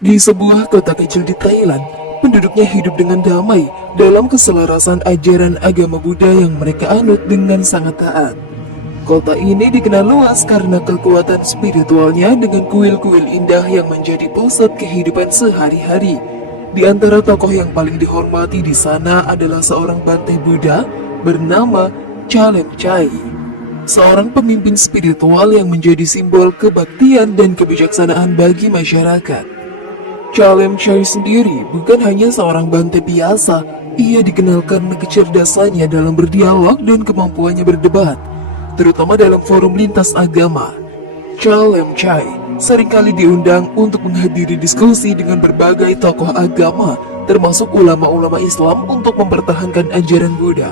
Di sebuah kota kecil di Thailand, penduduknya hidup dengan damai dalam keselarasan ajaran agama Buddha yang mereka anut dengan sangat taat. Kota ini dikenal luas karena kekuatan spiritualnya dengan kuil-kuil indah yang menjadi pusat kehidupan sehari-hari. Di antara tokoh yang paling dihormati di sana adalah seorang Bante Buddha bernama Chalem Chai. Seorang pemimpin spiritual yang menjadi simbol kebaktian dan kebijaksanaan bagi masyarakat. Chalem Chai sendiri bukan hanya seorang Bante biasa, ia dikenal karena kecerdasannya dalam berdialog dan kemampuannya berdebat, terutama dalam forum lintas agama. Chalem Chai seringkali diundang untuk menghadiri diskusi dengan berbagai tokoh agama, termasuk ulama-ulama Islam untuk mempertahankan ajaran Buddha.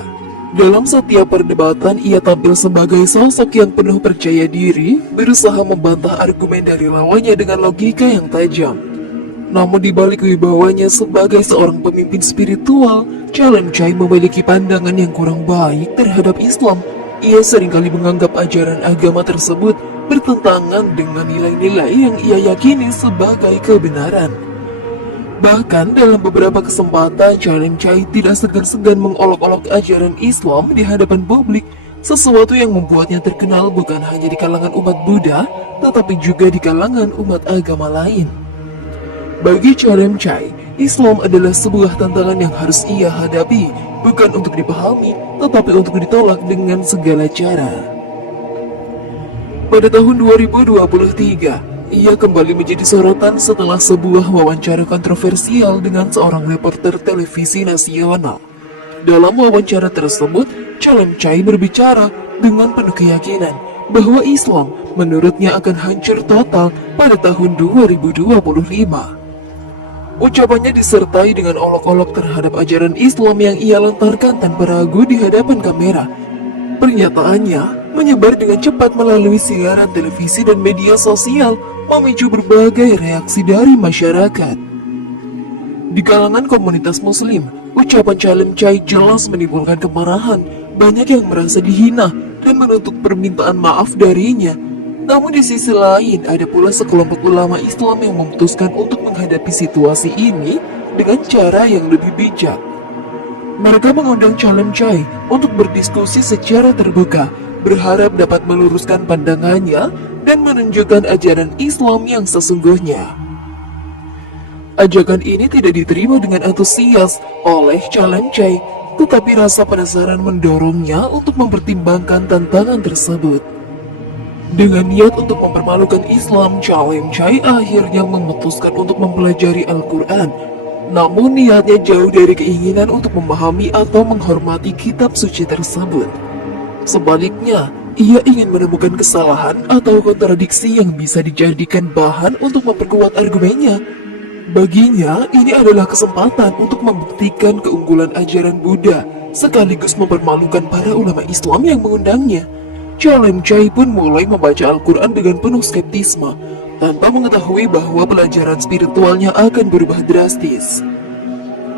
Dalam setiap perdebatan, ia tampil sebagai sosok yang penuh percaya diri, berusaha membantah argumen dari lawannya dengan logika yang tajam. Namun di balik wibawanya sebagai seorang pemimpin spiritual, Chalem Chai memiliki pandangan yang kurang baik terhadap Islam. Ia seringkali menganggap ajaran agama tersebut bertentangan dengan nilai-nilai yang ia yakini sebagai kebenaran. Bahkan dalam beberapa kesempatan, Chalem Chai tidak segan-segan mengolok-olok ajaran Islam di hadapan publik, sesuatu yang membuatnya terkenal bukan hanya di kalangan umat Buddha, tetapi juga di kalangan umat agama lain. Bagi Chalem Chai, Islam adalah sebuah tantangan yang harus ia hadapi, bukan untuk dipahami, tetapi untuk ditolak dengan segala cara. Pada tahun 2023, ia kembali menjadi sorotan setelah sebuah wawancara kontroversial dengan seorang reporter televisi nasional. Dalam wawancara tersebut, Chalem Chai berbicara dengan penuh keyakinan bahwa Islam menurutnya akan hancur total pada tahun 2025. Ucapannya disertai dengan olok-olok terhadap ajaran Islam yang ia lontarkan tanpa ragu di hadapan kamera. Pernyataannya menyebar dengan cepat melalui siaran televisi dan media sosial, memicu berbagai reaksi dari masyarakat. Di kalangan komunitas muslim, ucapan Chalem Chai jelas menimbulkan kemarahan. Banyak yang merasa dihina dan menuntut permintaan maaf darinya. Namun di sisi lain, ada pula sekelompok ulama Islam yang memutuskan untuk menghadapi situasi ini dengan cara yang lebih bijak. Mereka mengundang Chalem Chai untuk berdiskusi secara terbuka, berharap dapat meluruskan pandangannya dan menunjukkan ajaran Islam yang sesungguhnya. Ajakan ini tidak diterima dengan antusias oleh Chalem Chai, tetapi rasa penasaran mendorongnya untuk mempertimbangkan tantangan tersebut. Dengan niat untuk mempermalukan Islam, Chalem Chai akhirnya memutuskan untuk mempelajari Al-Quran. Namun niatnya jauh dari keinginan untuk memahami atau menghormati kitab suci tersebut. Sebaliknya, ia ingin menemukan kesalahan atau kontradiksi yang bisa dijadikan bahan untuk memperkuat argumennya. Baginya, ini adalah kesempatan untuk membuktikan keunggulan ajaran Buddha, sekaligus mempermalukan para ulama Islam yang mengundangnya. Chalem Chai pun mulai membaca Al-Quran dengan penuh skeptisme, tanpa mengetahui bahwa pelajaran spiritualnya akan berubah drastis.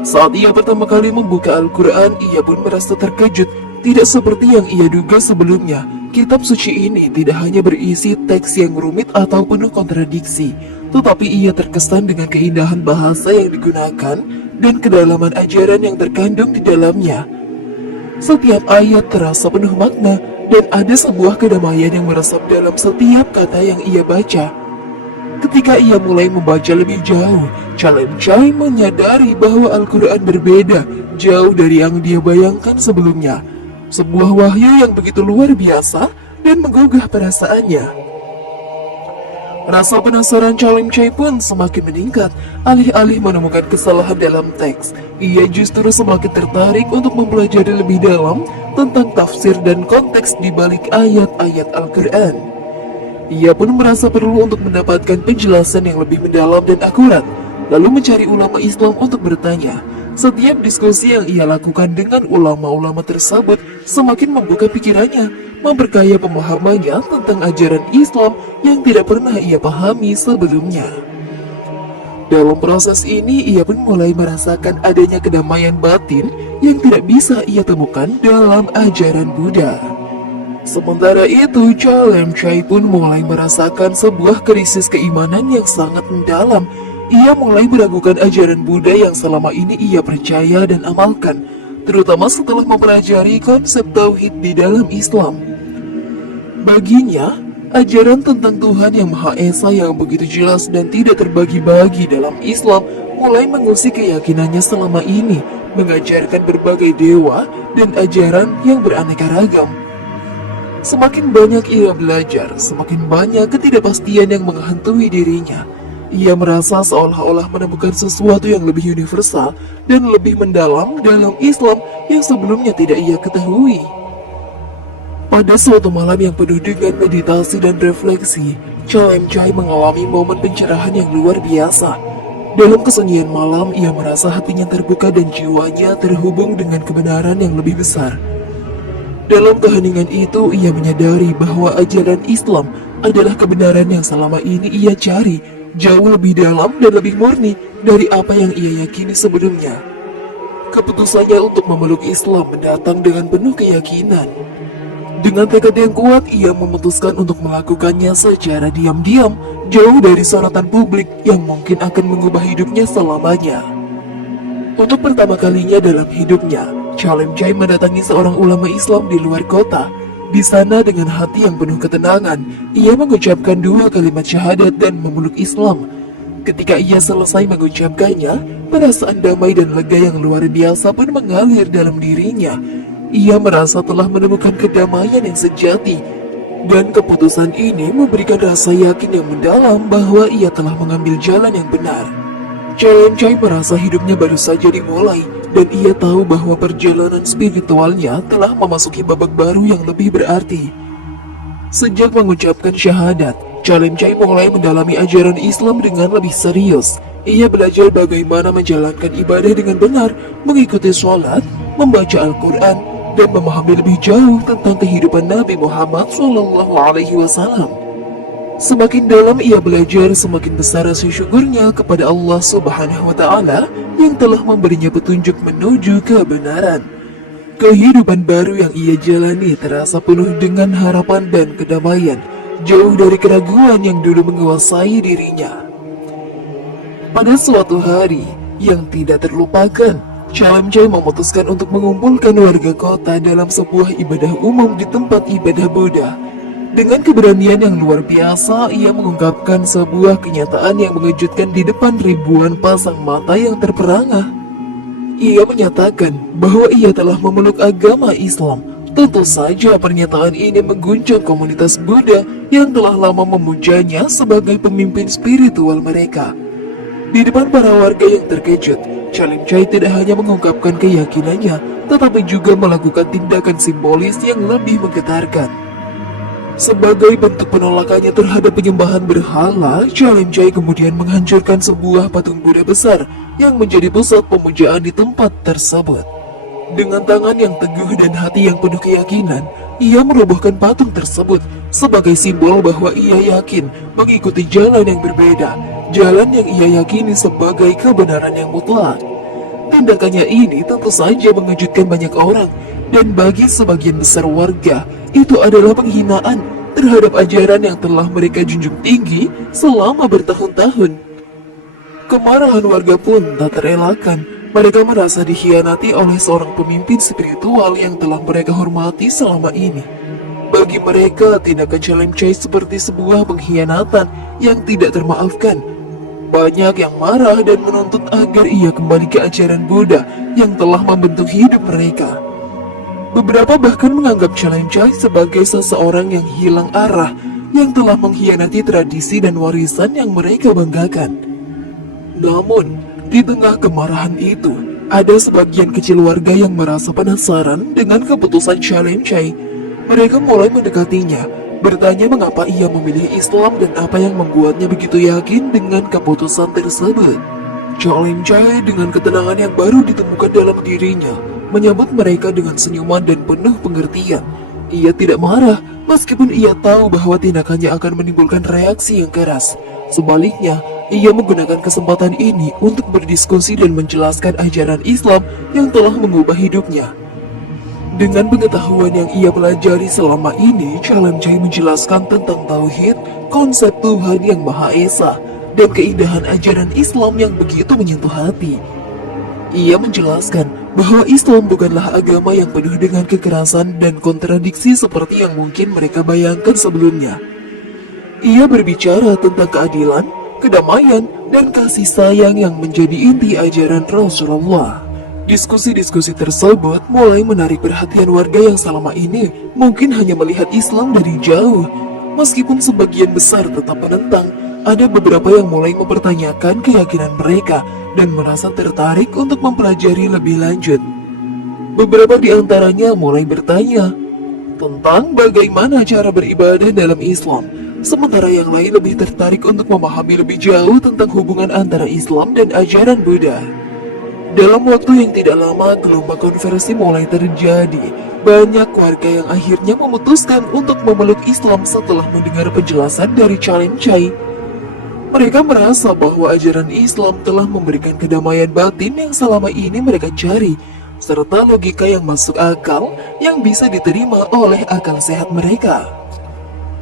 Saat ia pertama kali membuka Al-Quran, ia pun merasa terkejut. Tidak seperti yang ia duga sebelumnya, kitab suci ini tidak hanya berisi teks yang rumit atau penuh kontradiksi, tetapi ia terkesan dengan keindahan bahasa yang digunakan dan kedalaman ajaran yang terkandung di dalamnya. Setiap ayat terasa penuh makna, dan ada sebuah kedamaian yang meresap dalam setiap kata yang ia baca. Ketika ia mulai membaca lebih jauh, Chalem Chai menyadari bahwa Al-Quran berbeda jauh dari yang dia bayangkan sebelumnya. Sebuah wahyu yang begitu luar biasa dan menggugah perasaannya. Rasa penasaran Chalem Chai pun semakin meningkat. Alih-alih menemukan kesalahan dalam teks, ia justru semakin tertarik untuk mempelajari lebih dalam tentang tafsir dan konteks di balik ayat-ayat Al-Quran. Ia pun merasa perlu untuk mendapatkan penjelasan yang lebih mendalam dan akurat, lalu mencari ulama Islam untuk bertanya. Setiap diskusi yang ia lakukan dengan ulama-ulama tersebut semakin membuka pikirannya, memperkaya pemahamannya tentang ajaran Islam yang tidak pernah ia pahami sebelumnya. Dalam proses ini, ia pun mulai merasakan adanya kedamaian batin yang tidak bisa ia temukan dalam ajaran Buddha. Sementara itu, Chalem Chai pun mulai merasakan sebuah krisis keimanan yang sangat mendalam. ia mulai meragukan ajaran Buddha yang selama ini ia percaya dan amalkan, terutama setelah mempelajari konsep tauhid di dalam Islam. Baginya, ajaran tentang Tuhan Yang Maha Esa yang begitu jelas dan tidak terbagi-bagi dalam Islam mulai mengusik keyakinannya selama ini, mengajarkan berbagai dewa dan ajaran yang beraneka ragam. Semakin banyak ia belajar, semakin banyak ketidakpastian yang menghantui dirinya. Ia merasa seolah-olah menemukan sesuatu yang lebih universal dan lebih mendalam dalam Islam yang sebelumnya tidak ia ketahui. Pada suatu malam yang penuh dengan meditasi dan refleksi, Chalim Chai mengalami momen pencerahan yang luar biasa. Dalam kesunyian malam, ia merasa hatinya terbuka dan jiwanya terhubung dengan kebenaran yang lebih besar. Dalam keheningan itu, ia menyadari bahwa ajaran Islam adalah kebenaran yang selama ini ia cari, jauh lebih dalam dan lebih murni dari apa yang ia yakini sebelumnya. Keputusannya untuk memeluk Islam mendatang dengan penuh keyakinan. Dengan tekad yang kuat, ia memutuskan untuk melakukannya secara diam-diam, jauh dari sorotan publik yang mungkin akan mengubah hidupnya selamanya. Untuk pertama kalinya dalam hidupnya, Chalim Chai mendatangi seorang ulama Islam di luar kota. Di sana dengan hati yang penuh ketenangan, ia mengucapkan 2 kalimat syahadat dan memeluk Islam. Ketika ia selesai mengucapkannya, perasaan damai dan lega yang luar biasa pun mengalir dalam dirinya. Ia merasa telah menemukan kedamaian yang sejati, dan keputusan ini memberikan rasa yakin yang mendalam bahwa ia telah mengambil jalan yang benar. Chalim Chai merasa hidupnya baru saja dimulai, dan ia tahu bahwa perjalanan spiritualnya telah memasuki babak baru yang lebih berarti. Sejak mengucapkan syahadat, Chalim Chai mulai mendalami ajaran Islam dengan lebih serius. Ia belajar bagaimana menjalankan ibadah dengan benar, mengikuti sholat, membaca Al-Quran, dan memahami lebih jauh tentang kehidupan Nabi Muhammad SAW. Semakin dalam ia belajar, semakin besar rasa syukurnya kepada Allah Subhanahu wa Ta'ala yang telah memberinya petunjuk menuju kebenaran. Kehidupan baru yang ia jalani terasa penuh dengan harapan dan kedamaian, jauh dari keraguan yang dulu menguasai dirinya. Pada suatu hari yang tidak terlupakan, Chalim Chai memutuskan untuk mengumpulkan warga kota dalam sebuah ibadah umum di tempat ibadah Buddha. Dengan keberanian yang luar biasa, ia mengungkapkan sebuah kenyataan yang mengejutkan di depan ribuan pasang mata yang terperangah. Ia menyatakan bahwa ia telah memeluk agama Islam. Tentu saja pernyataan ini mengguncang komunitas Buddha yang telah lama memujanya sebagai pemimpin spiritual mereka. Di depan para warga yang terkejut, Chalim Chai tidak hanya mengungkapkan keyakinannya, tetapi juga melakukan tindakan simbolis yang lebih menggetarkan. Sebagai bentuk penolakannya terhadap penyembahan berhala, Chalim Chai kemudian menghancurkan sebuah patung Buddha besar yang menjadi pusat pemujaan di tempat tersebut. Dengan tangan yang teguh dan hati yang penuh keyakinan, ia merobohkan patung tersebut sebagai simbol bahwa ia yakin mengikuti jalan yang berbeda, jalan yang ia yakini sebagai kebenaran yang mutlak. Tindakannya ini tentu saja mengejutkan banyak orang, dan bagi sebagian besar warga, itu adalah penghinaan terhadap ajaran yang telah mereka junjung tinggi selama bertahun-tahun. Kemarahan warga pun tak terelakkan. Mereka merasa dikhianati oleh seorang pemimpin spiritual yang telah mereka hormati selama ini. Bagi mereka, tindakan Chalim Chai seperti sebuah pengkhianatan yang tidak termaafkan. Banyak yang marah dan menuntut agar ia kembali ke ajaran Buddha yang telah membentuk hidup mereka. Beberapa bahkan menganggap Chalim Chai sebagai seseorang yang hilang arah, yang telah mengkhianati tradisi dan warisan yang mereka banggakan. Namun, di tengah kemarahan itu, ada sebagian kecil warga yang merasa penasaran dengan keputusan Chalim Chai. Mereka mulai mendekatinya, bertanya mengapa ia memilih Islam dan apa yang membuatnya begitu yakin dengan keputusan tersebut. Chalim Chai dengan ketenangan yang baru ditemukan dalam dirinya, menyambut mereka dengan senyuman dan penuh pengertian. Ia tidak marah, meskipun ia tahu bahwa tindakannya akan menimbulkan reaksi yang keras. Sebaliknya, ia menggunakan kesempatan ini untuk berdiskusi dan menjelaskan ajaran Islam yang telah mengubah hidupnya. Dengan pengetahuan yang ia pelajari selama ini, Chalim Chai menjelaskan tentang tauhid, konsep Tuhan Yang Maha Esa, dan keindahan ajaran Islam yang begitu menyentuh hati. Ia menjelaskan bahwa Islam bukanlah agama yang penuh dengan kekerasan dan kontradiksi seperti yang mungkin mereka bayangkan sebelumnya. Ia berbicara tentang keadilan, kedamaian, dan kasih sayang yang menjadi inti ajaran Rasulullah. Diskusi-diskusi tersebut mulai menarik perhatian warga yang selama ini mungkin hanya melihat Islam dari jauh. Meskipun sebagian besar tetap menentang, ada beberapa yang mulai mempertanyakan keyakinan mereka dan merasa tertarik untuk mempelajari lebih lanjut. Beberapa di antaranya mulai bertanya tentang bagaimana cara beribadah dalam Islam, sementara yang lain lebih tertarik untuk memahami lebih jauh tentang hubungan antara Islam dan ajaran Buddha. Dalam waktu yang tidak lama, gelombang konversi mulai terjadi. Banyak warga yang akhirnya memutuskan untuk memeluk Islam setelah mendengar penjelasan dari Chalim Chai. Mereka merasa bahwa ajaran Islam telah memberikan kedamaian batin yang selama ini mereka cari, serta logika yang masuk akal yang bisa diterima oleh akal sehat mereka.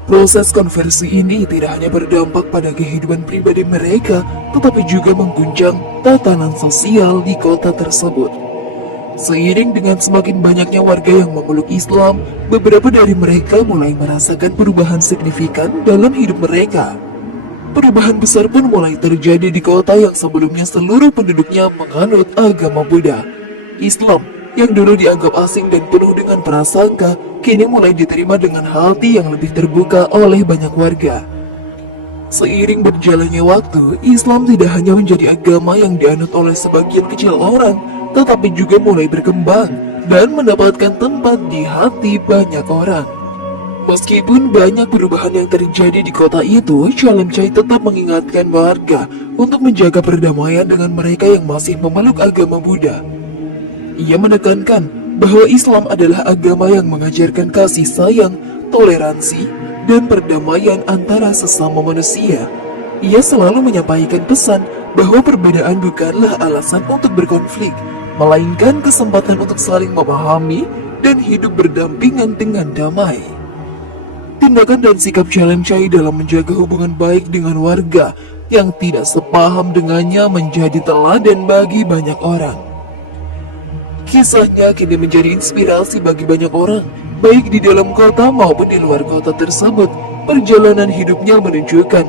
Proses konversi ini tidak hanya berdampak pada kehidupan pribadi mereka, tetapi juga mengguncang tatanan sosial di kota tersebut. Seiring dengan semakin banyaknya warga yang memeluk Islam, beberapa dari mereka mulai merasakan perubahan signifikan dalam hidup mereka. Perubahan besar pun mulai terjadi di kota yang sebelumnya seluruh penduduknya menganut agama Buddha. Islam yang dulu dianggap asing dan penuh dengan prasangka, kini mulai diterima dengan hati yang lebih terbuka oleh banyak warga. Seiring berjalannya waktu, Islam tidak hanya menjadi agama yang dianut oleh sebagian kecil orang, tetapi juga mulai berkembang dan mendapatkan tempat di hati banyak orang. Meskipun banyak perubahan yang terjadi di kota itu, Chalim Chai tetap mengingatkan warga untuk menjaga perdamaian dengan mereka yang masih memeluk agama Buddha. Ia menekankan bahwa Islam adalah agama yang mengajarkan kasih sayang, toleransi, dan perdamaian antara sesama manusia. Ia selalu menyampaikan pesan bahwa perbedaan bukanlah alasan untuk berkonflik, melainkan kesempatan untuk saling memahami dan hidup berdampingan dengan damai. Tindakan dan sikap Chalim Chai dalam menjaga hubungan baik dengan warga yang tidak sepaham dengannya menjadi teladan bagi banyak orang. Kisahnya kini menjadi inspirasi bagi banyak orang, baik di dalam kota maupun di luar kota tersebut. Perjalanan hidupnya menunjukkan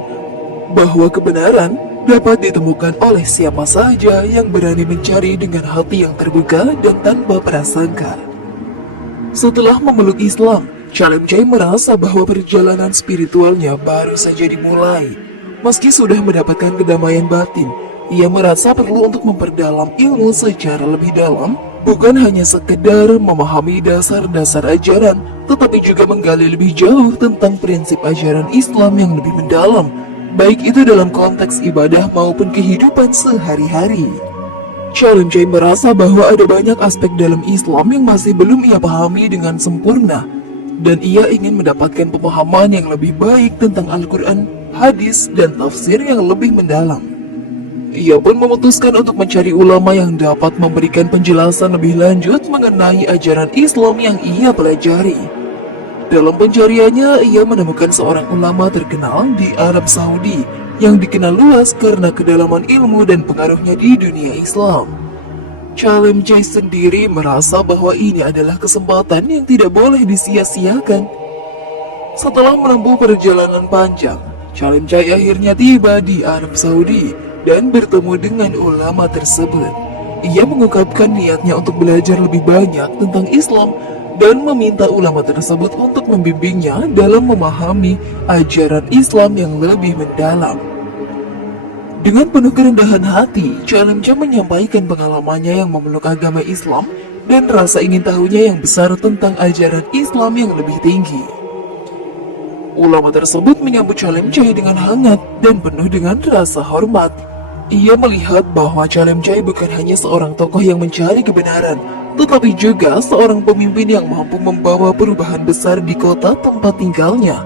bahwa kebenaran dapat ditemukan oleh siapa saja yang berani mencari dengan hati yang terbuka dan tanpa prasangka. Setelah memeluk Islam, Chalim Chai merasa bahwa perjalanan spiritualnya baru saja dimulai. Meski sudah mendapatkan kedamaian batin, ia merasa perlu untuk memperdalam ilmu secara lebih dalam, bukan hanya sekedar memahami dasar-dasar ajaran, tetapi juga menggali lebih jauh tentang prinsip ajaran Islam yang lebih mendalam, baik itu dalam konteks ibadah maupun kehidupan sehari-hari. Chalim Chai merasa bahwa ada banyak aspek dalam Islam yang masih belum ia pahami dengan sempurna, dan ia ingin mendapatkan pemahaman yang lebih baik tentang Al-Quran, hadis, dan tafsir yang lebih mendalam. Ia pun memutuskan untuk mencari ulama yang dapat memberikan penjelasan lebih lanjut mengenai ajaran Islam yang ia pelajari. Dalam pencariannya, ia menemukan seorang ulama terkenal di Arab Saudi yang dikenal luas karena kedalaman ilmu dan pengaruhnya di dunia Islam. Chalim Chai sendiri merasa bahwa ini adalah kesempatan yang tidak boleh disia-siakan. Setelah menempuh perjalanan panjang, Chalim Chai akhirnya tiba di Arab Saudi dan bertemu dengan ulama tersebut. Ia mengungkapkan niatnya untuk belajar lebih banyak tentang Islam dan meminta ulama tersebut untuk membimbingnya dalam memahami ajaran Islam yang lebih mendalam. Dengan penuh kerendahan hati, Chalim Chai menyampaikan pengalamannya yang memeluk agama Islam dan rasa ingin tahunya yang besar tentang ajaran Islam yang lebih tinggi. Ulama tersebut menyambut Chalim Chai dengan hangat dan penuh dengan rasa hormat. Ia melihat bahwa Chalim Chai bukan hanya seorang tokoh yang mencari kebenaran, tetapi juga seorang pemimpin yang mampu membawa perubahan besar di kota tempat tinggalnya.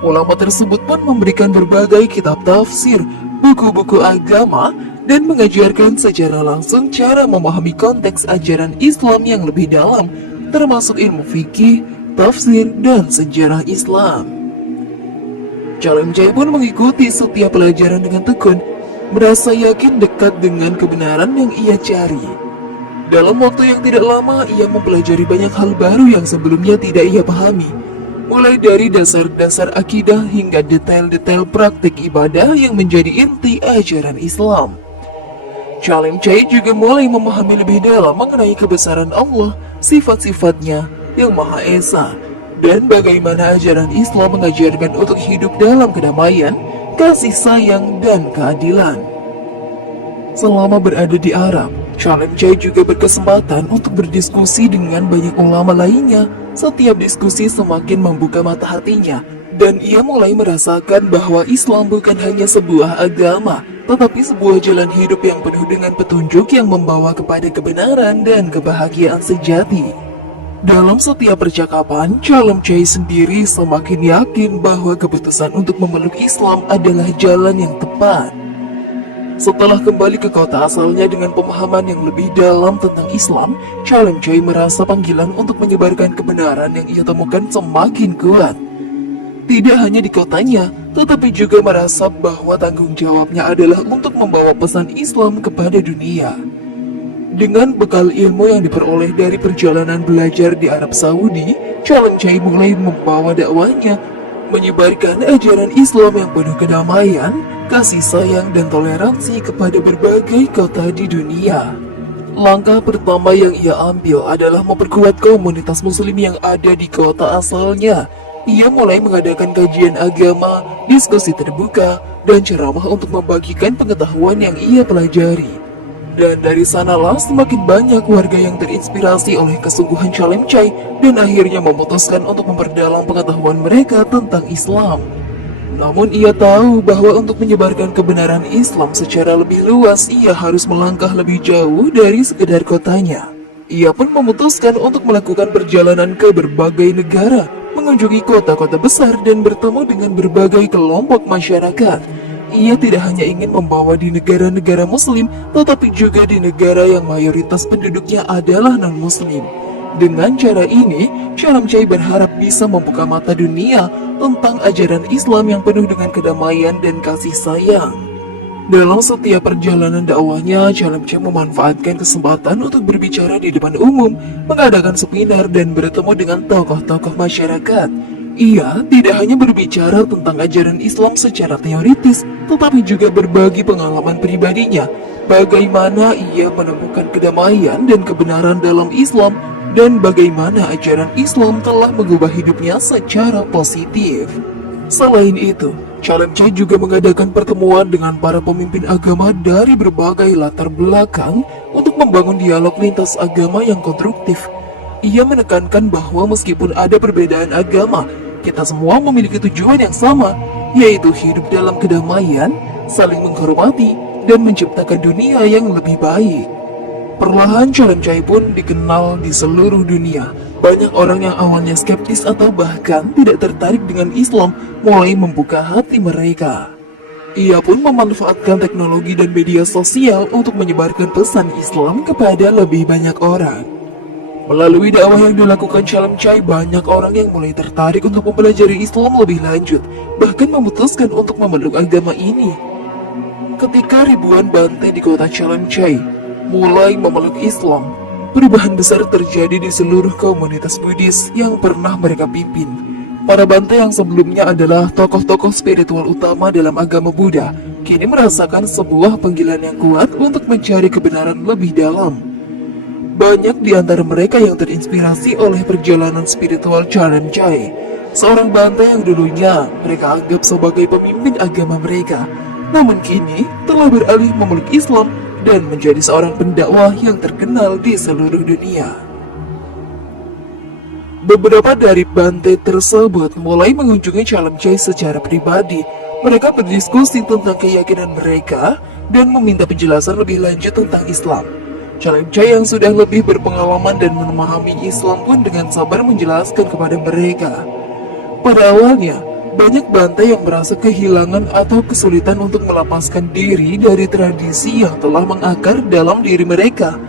Ulama tersebut pun memberikan berbagai kitab tafsir, buku-buku agama, dan mengajarkan secara langsung cara memahami konteks ajaran Islam yang lebih dalam, termasuk ilmu fikih, tafsir, dan sejarah Islam. Chalemjay pun mengikuti setiap pelajaran dengan tekun, merasa yakin dekat dengan kebenaran yang ia cari. Dalam waktu yang tidak lama, ia mempelajari banyak hal baru yang sebelumnya tidak ia pahami, mulai dari dasar-dasar akidah hingga detail-detail praktik ibadah yang menjadi inti ajaran Islam. Chalemjay juga mulai memahami lebih dalam mengenai kebesaran Allah, sifat-sifatnya yang Maha Esa, dan bagaimana ajaran Islam mengajarkan untuk hidup dalam kedamaian, kasih sayang, dan keadilan. Selama berada di Arab, Chalemjay juga berkesempatan untuk berdiskusi dengan banyak ulama lainnya. Setiap diskusi semakin membuka mata hatinya, dan ia mulai merasakan bahwa Islam bukan hanya sebuah agama, tetapi sebuah jalan hidup yang penuh dengan petunjuk yang membawa kepada kebenaran dan kebahagiaan sejati. Dalam setiap percakapan, Chalemjay sendiri semakin yakin bahwa keputusan untuk memeluk Islam adalah jalan yang tepat. Setelah kembali ke kota asalnya dengan pemahaman yang lebih dalam tentang Islam, Chalemjay merasa panggilan untuk menyebarkan kebenaran yang ia temukan semakin kuat. Tidak hanya di kotanya, tetapi juga merasa bahwa tanggung jawabnya adalah untuk membawa pesan Islam kepada dunia. Dengan bekal ilmu yang diperoleh dari perjalanan belajar di Arab Saudi, Chalemjay mulai membawa dakwahnya, menyebarkan ajaran Islam yang penuh kedamaian, kasih sayang, dan toleransi kepada berbagai kota di dunia. Langkah pertama yang ia ambil adalah memperkuat komunitas muslim yang ada di kota asalnya. Ia mulai mengadakan kajian agama, diskusi terbuka, dan ceramah untuk membagikan pengetahuan yang ia pelajari. Dan dari sanalah semakin banyak warga yang terinspirasi oleh kesungguhan Chalemjay dan akhirnya memutuskan untuk memperdalam pengetahuan mereka tentang Islam. Namun ia tahu bahwa untuk menyebarkan kebenaran Islam secara lebih luas, ia harus melangkah lebih jauh dari sekedar kotanya. Ia pun memutuskan untuk melakukan perjalanan ke berbagai negara, mengunjungi kota-kota besar dan bertemu dengan berbagai kelompok masyarakat. Ia tidak hanya ingin membawa di negara-negara muslim, tetapi juga di negara yang mayoritas penduduknya adalah non-muslim. Dengan cara ini, Chalemjay berharap bisa membuka mata dunia tentang ajaran Islam yang penuh dengan kedamaian dan kasih sayang. Dalam setiap perjalanan dakwahnya, Chalemjay memanfaatkan kesempatan untuk berbicara di depan umum, mengadakan seminar, dan bertemu dengan tokoh-tokoh masyarakat. Ia tidak hanya berbicara tentang ajaran Islam secara teoritis, tetapi juga berbagi pengalaman pribadinya, bagaimana ia menemukan kedamaian dan kebenaran dalam Islam, dan bagaimana ajaran Islam telah mengubah hidupnya secara positif. Selain itu, Chalemjay juga mengadakan pertemuan dengan para pemimpin agama dari berbagai latar belakang untuk membangun dialog lintas agama yang konstruktif. Ia menekankan bahwa meskipun ada perbedaan agama, kita semua memiliki tujuan yang sama, yaitu hidup dalam kedamaian, saling menghormati, dan menciptakan dunia yang lebih baik. Perlahan Chalemjay pun dikenal di seluruh dunia. Banyak orang yang awalnya skeptis atau bahkan tidak tertarik dengan Islam mulai membuka hati mereka. Ia pun memanfaatkan teknologi dan media sosial untuk menyebarkan pesan Islam kepada lebih banyak orang. Melalui dakwah yang dilakukan Chalemjay, banyak orang yang mulai tertarik untuk mempelajari Islam lebih lanjut, bahkan memutuskan untuk memeluk agama ini. Ketika ribuan Bante di kota Chalemjay mulai memeluk Islam, perubahan besar terjadi di seluruh komunitas Buddhis yang pernah mereka pimpin. Para Bante yang sebelumnya adalah tokoh-tokoh spiritual utama dalam agama Buddha, kini merasakan sebuah panggilan yang kuat untuk mencari kebenaran lebih dalam. Banyak di antara mereka yang terinspirasi oleh perjalanan spiritual Chalemjay, seorang Bante yang dulunya mereka anggap sebagai pemimpin agama mereka, namun kini telah beralih memeluk Islam dan menjadi seorang pendakwah yang terkenal di seluruh dunia. Beberapa dari Bante tersebut mulai mengunjungi Chalemjay secara pribadi. Mereka berdiskusi tentang keyakinan mereka dan meminta penjelasan lebih lanjut tentang Islam. Chalemjay yang sudah lebih berpengalaman dan memahami Islam pun dengan sabar menjelaskan kepada mereka. Pada awalnya, banyak Bante yang merasa kehilangan atau kesulitan untuk melepaskan diri dari tradisi yang telah mengakar dalam diri mereka.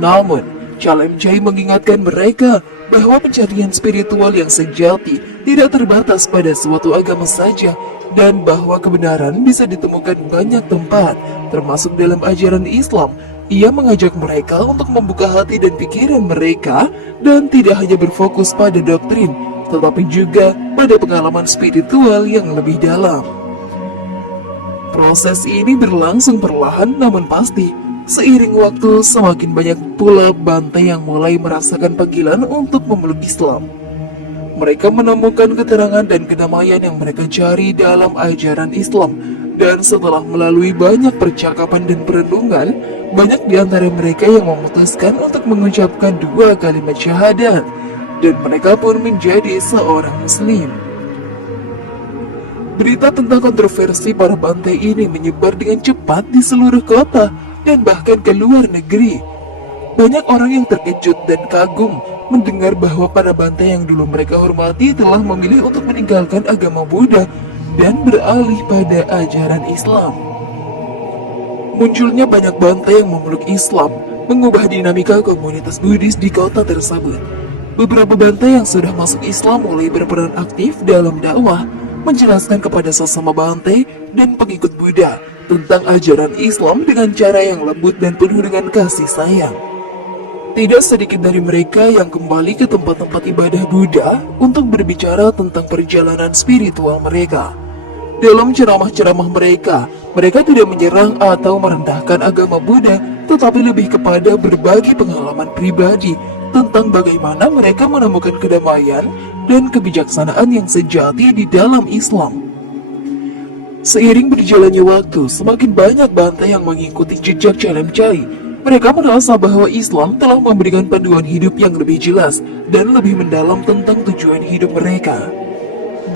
Namun, Chalemjai mengingatkan mereka bahwa pencarian spiritual yang sejati tidak terbatas pada suatu agama saja, dan bahwa kebenaran bisa ditemukan banyak tempat, termasuk dalam ajaran Islam. Ia mengajak mereka untuk membuka hati dan pikiran mereka dan tidak hanya berfokus pada doktrin, tetapi juga pada pengalaman spiritual yang lebih dalam. Proses ini berlangsung perlahan namun pasti. Seiring waktu, semakin banyak pula Bantai yang mulai merasakan panggilan untuk memeluk Islam. Mereka menemukan keterangan dan kedamaian yang mereka cari dalam ajaran Islam. Dan setelah melalui banyak percakapan dan perenungan, banyak di antara mereka yang memutuskan untuk mengucapkan 2 kalimat syahadat. Dan mereka pun menjadi seorang Muslim. Berita tentang kontroversi para Bantai ini menyebar dengan cepat di seluruh kota dan bahkan ke luar negeri. Banyak orang yang terkejut dan kagum mendengar bahwa para Bantai yang dulu mereka hormati telah memilih untuk meninggalkan agama Buddha dan beralih pada ajaran Islam. Munculnya banyak Bantai yang memeluk Islam mengubah dinamika komunitas Buddhis di kota tersebut. Beberapa Bantai yang sudah masuk Islam mulai berperan aktif dalam dakwah, menjelaskan kepada sesama Bantai dan pengikut Buddha tentang ajaran Islam dengan cara yang lembut dan penuh dengan kasih sayang. Tidak sedikit dari mereka yang kembali ke tempat-tempat ibadah Buddha untuk berbicara tentang perjalanan spiritual mereka. Dalam ceramah-ceramah mereka tidak menyerang atau merendahkan agama Buddha, tetapi lebih kepada berbagi pengalaman pribadi tentang bagaimana mereka menemukan kedamaian dan kebijaksanaan yang sejati di dalam Islam. Seiring berjalannya waktu, semakin banyak Bantai yang mengikuti jejak Chalemjai. Mereka merasa bahwa Islam telah memberikan panduan hidup yang lebih jelas dan lebih mendalam tentang tujuan hidup mereka.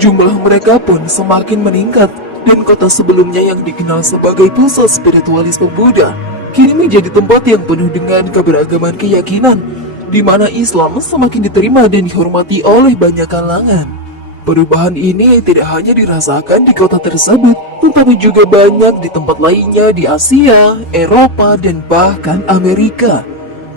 Jumlah mereka pun semakin meningkat, dan kota sebelumnya yang dikenal sebagai pusat spiritualisme Buddha kini menjadi tempat yang penuh dengan keberagaman keyakinan, di mana Islam semakin diterima dan dihormati oleh banyak kalangan. Perubahan ini tidak hanya dirasakan di kota tersebut, tetapi juga banyak di tempat lainnya di Asia, Eropa, dan bahkan Amerika.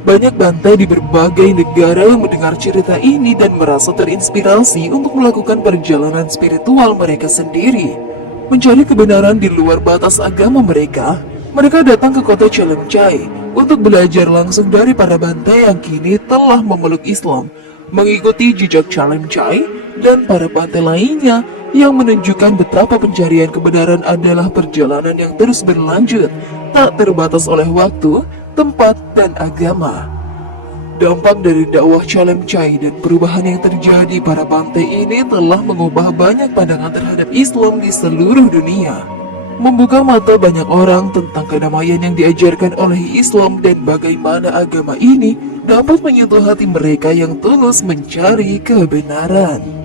Banyak Bantai di berbagai negara yang mendengar cerita ini dan merasa terinspirasi untuk melakukan perjalanan spiritual mereka sendiri. Mencari kebenaran di luar batas agama mereka datang ke kota Chalemjai untuk belajar langsung dari para Bantai yang kini telah memeluk Islam, mengikuti jejak Chalemjai dan para Bantai lainnya yang menunjukkan betapa pencarian kebenaran adalah perjalanan yang terus berlanjut, tak terbatas oleh waktu, tempat, dan agama. Dampak dari dakwah Chalemjai dan perubahan yang terjadi para Bantai ini telah mengubah banyak pandangan terhadap Islam di seluruh dunia, membuka mata banyak orang tentang kedamaian yang diajarkan oleh Islam dan bagaimana agama ini dapat menyentuh hati mereka yang tulus mencari kebenaran.